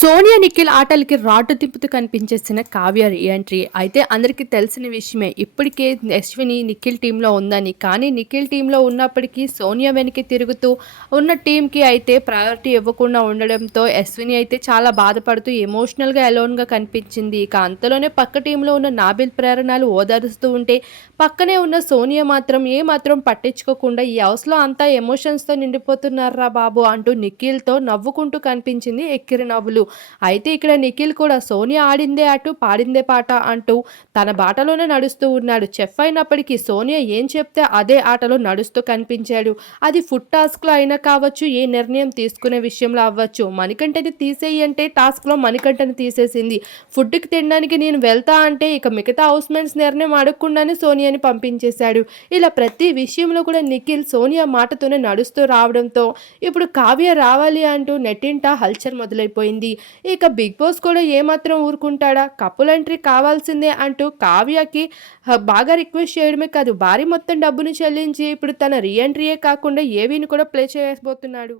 సోనియా నిఖిల్ ఆటలకి రాటు తిప్పుతూ కనిపించేసిన కావ్య ఎంట్రీ అయితే అందరికీ తెలిసిన విషయమే ఇప్పటికే అశ్విని నిఖిల్ టీంలో ఉందని. కానీ నిఖిల్ టీంలో ఉన్నప్పటికీ సోనియా వెనక్కి తిరుగుతూ ఉన్న టీంకి అయితే ప్రయారిటీ ఇవ్వకుండా ఉండడంతో అశ్విని అయితే చాలా బాధపడుతూ ఎమోషనల్గా అలోన్గా కనిపించింది. ఇక అంతలోనే పక్క టీంలో ఉన్న నాబిల్ ప్రేరణలు ఓదారుస్తూ ఉంటే పక్కనే ఉన్న సోనియా మాత్రం ఏ మాత్రం పట్టించుకోకుండా ఈ హౌస్లో అంతా ఎమోషన్స్తో నిండిపోతున్నారా బాబు అంటూ నిఖిల్తో నవ్వుకుంటూ కనిపించింది ఎక్కిరి నవ్వులు. అయితే ఇక్కడ నిఖిల్ కూడా సోనియా ఆడిందే అటు పాడిందే పాట అంటూ తన బాటలోనే నడుస్తూ ఉన్నాడు. చెఫ్ అయినప్పటికీ సోనియా ఏం చెప్తే అదే ఆటలో నడుస్తూ కనిపించాడు. అది ఫుడ్ టాస్క్లో అయినా కావచ్చు ఏ నిర్ణయం తీసుకునే విషయంలో అవ్వచ్చు. మణికంఠని తీసేయి అంటే టాస్క్లో మణికంఠని తీసేసింది. ఫుడ్కి తినడానికి నేను వెళ్తా అంటే ఇక మిగతా హౌస్మెంట్స్ నిర్ణయం అడగకుండానే సోనియాని పంపించేశాడు. ఇలా ప్రతి విషయంలో కూడా నిఖిల్ సోనియా మాటతోనే నడుస్తూ రావడంతో ఇప్పుడు కావ్య రావాలి అంటూ నెట్టింట హల్చల్ మొదలైపోయింది. ఇక బిగ్ బాస్ కూడా ఏమాత్రం ఊరుకుంటాడా? కపుల్ ఎంట్రీ కావాల్సిందే అంటూ కావ్యకి బాగా రిక్వెస్ట్ చేయడమే కాదు భారీ మొత్తం డబ్బును చెల్లించి ఇప్పుడు తన రీఎంట్రీయే కాకుండా ఏవీని కూడా ప్లే చేయబోతున్నాడు.